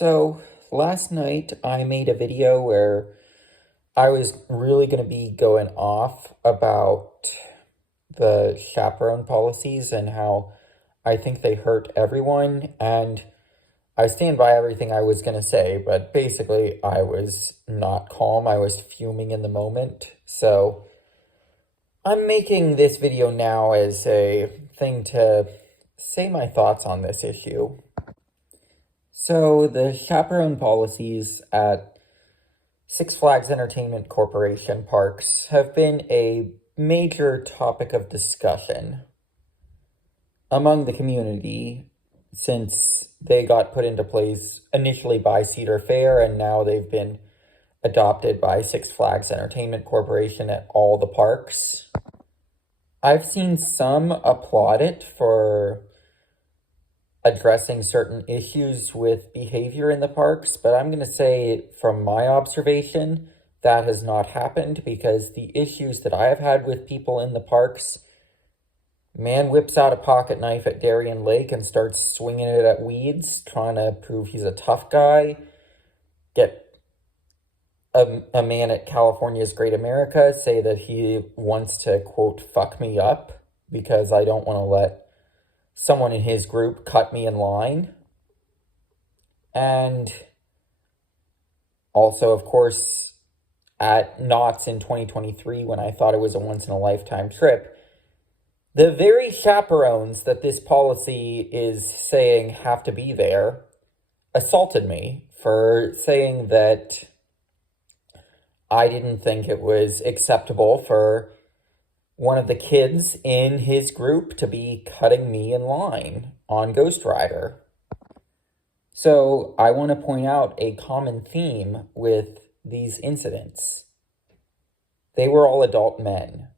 So last night I made a video where I was really going to be going off about the chaperone policies and how I think they hurt everyone, and I stand by everything I was going to say, but basically I was not calm. I was fuming in the moment. So I'm making this video now as a thing to say my thoughts on this issue. So the chaperone policies at Six Flags Entertainment Corporation parks have been a major topic of discussion among the community since they got put into place initially by Cedar Fair, and now they've been adopted by Six Flags Entertainment Corporation at all the parks. I've seen some applaud it for addressing certain issues with behavior in the parks, but I'm going to say from my observation, that has not happened because the issues that I have had with people in the parks, man whips out a pocket knife at Darien Lake and starts swinging it at weeds, trying to prove he's a tough guy. Get a man at California's Great America say that he wants to, quote, fuck me up because I don't want to let someone in his group cut me in line. And also, of course, at Knott's in 2023, when I thought it was a once-in-a-lifetime trip, the very chaperones that this policy is saying have to be there assaulted me for saying that I didn't think it was acceptable for one of the kids in his group to be cutting me in line on Ghost Rider. So I want to point out a common theme with these incidents. They were all adult men.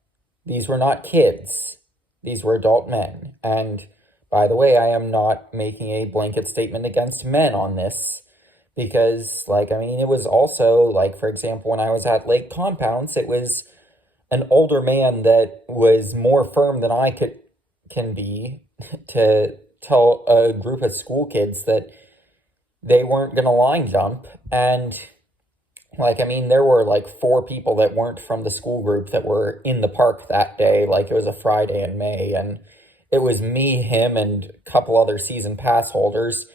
These were not kids. These were adult men. And by the way, I am not making a blanket statement against men on this because, it was also, for example, when I was at Lake Compounce, it was an older man that was more firm than I can be to tell a group of school kids that they weren't going to line jump. And there were 4 people that weren't from the school group that were in the park that day. It was a Friday in May, and it was me, him, and a couple other season pass holders.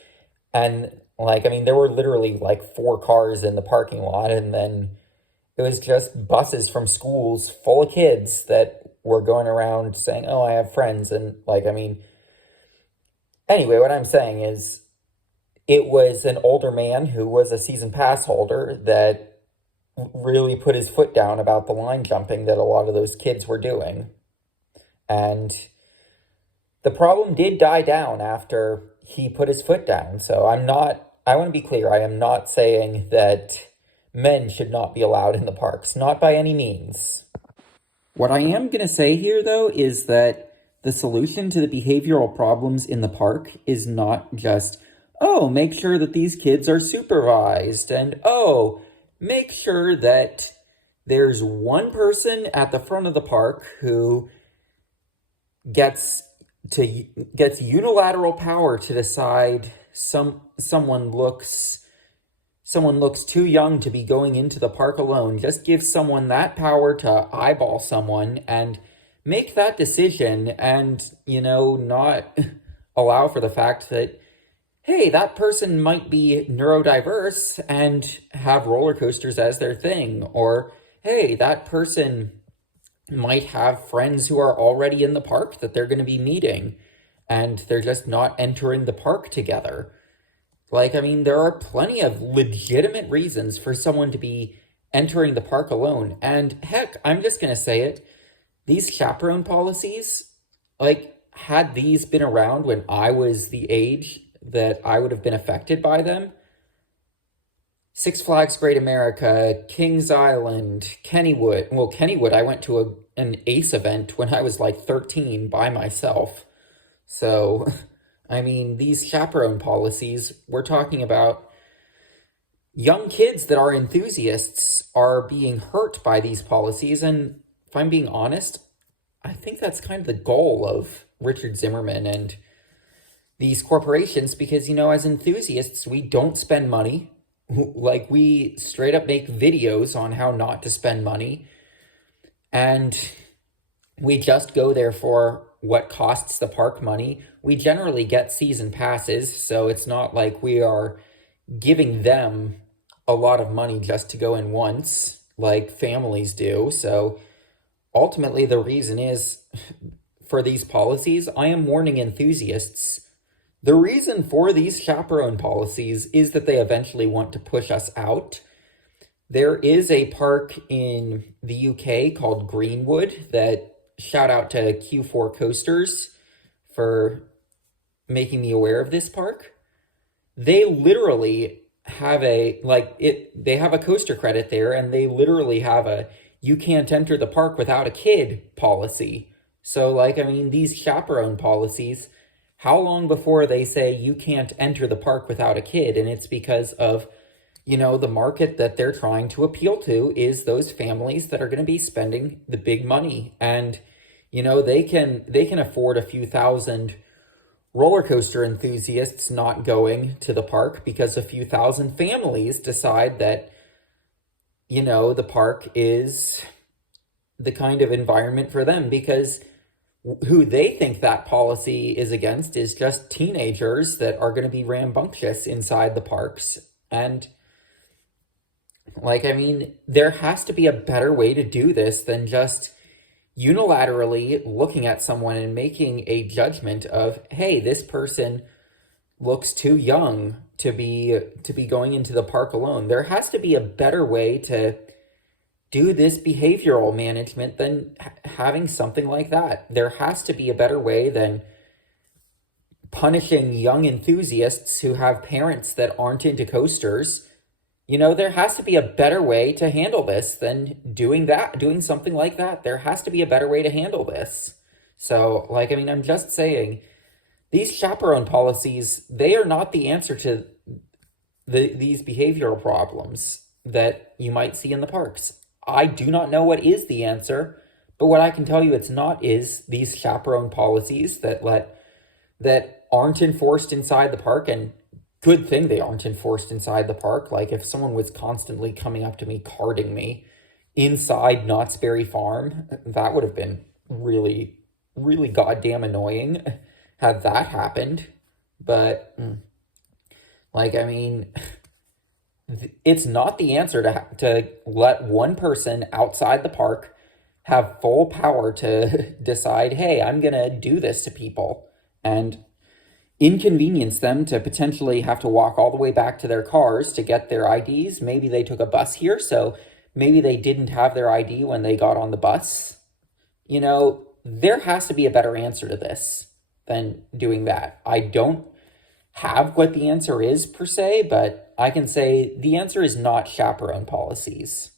And there were literally 4 cars in the parking lot, and then it was just buses from schools full of kids that were going around saying, oh, I have friends. And anyway, what I'm saying is it was an older man who was a season pass holder that really put his foot down about the line jumping that a lot of those kids were doing. And the problem did die down after he put his foot down. So I want to be clear, I am not saying that men should not be allowed in the parks, not by any means. What I am going to say here, though, is that the solution to the behavioral problems in the park is not just, oh, make sure that these kids are supervised, and oh, make sure that there's one person at the front of the park who gets unilateral power to decide someone looks too young to be going into the park alone. Just give someone that power to eyeball someone and make that decision and, not allow for the fact that, hey, that person might be neurodiverse and have roller coasters as their thing. Or, hey, that person might have friends who are already in the park that they're going to be meeting and they're just not entering the park together. There are plenty of legitimate reasons for someone to be entering the park alone. And heck, I'm just going to say it. These chaperone policies, had these been around when I was the age that I would have been affected by them, Six Flags Great America, Kings Island, Kennywood, I went to an ACE event when I was 13 by myself. So these chaperone policies, we're talking about young kids that are enthusiasts are being hurt by these policies. And if I'm being honest, I think that's kind of the goal of Richard Zimmerman and these corporations because, as enthusiasts, we don't spend money. Like, we straight up make videos on how not to spend money. And we just go there for what costs the park money. We generally get season passes, so it's not like we are giving them a lot of money just to go in once, like families do. So ultimately, the reason is for these policies, I am warning enthusiasts. The reason for these chaperone policies is that they eventually want to push us out. There is a park in the UK called Greenwood that, shout out to Q4 Coasters for making me aware of this park. They literally have they have a coaster credit there, and they literally have a you can't enter the park without a kid policy. So, these chaperone policies, how long before they say you can't enter the park without a kid? And it's because of, the market that they're trying to appeal to is those families that are going to be spending the big money. And, they can afford a few thousand roller coaster enthusiasts not going to the park because a few thousand families decide that, the park is the kind of environment for them, because who they think that policy is against is just teenagers that are going to be rambunctious inside the parks. And there has to be a better way to do this than just unilaterally looking at someone and making a judgment of, hey, this person looks too young to be going into the park alone. There has to be a better way to do this behavioral management than having something like that. There has to be a better way than punishing young enthusiasts who have parents that aren't into coasters. There has to be a better way to handle this than doing something like that. There has to be a better way to handle this. So, I'm just saying, these chaperone policies, they are not the answer to these behavioral problems that you might see in the parks. I do not know what is the answer, but what I can tell you it's not is these chaperone policies that aren't enforced inside the park. And good thing they aren't enforced inside the park. Like, if someone was constantly coming up to me, carding me inside Knott's Berry Farm, that would have been really, really goddamn annoying had that happened. But, it's not the answer to let one person outside the park have full power to decide, hey, I'm going to do this to people, and inconvenience them to potentially have to walk all the way back to their cars to get their IDs. Maybe they took a bus here, so maybe they didn't have their ID when they got on the bus. There has to be a better answer to this than doing that. I don't have what the answer is per se, but I can say the answer is not chaperone policies.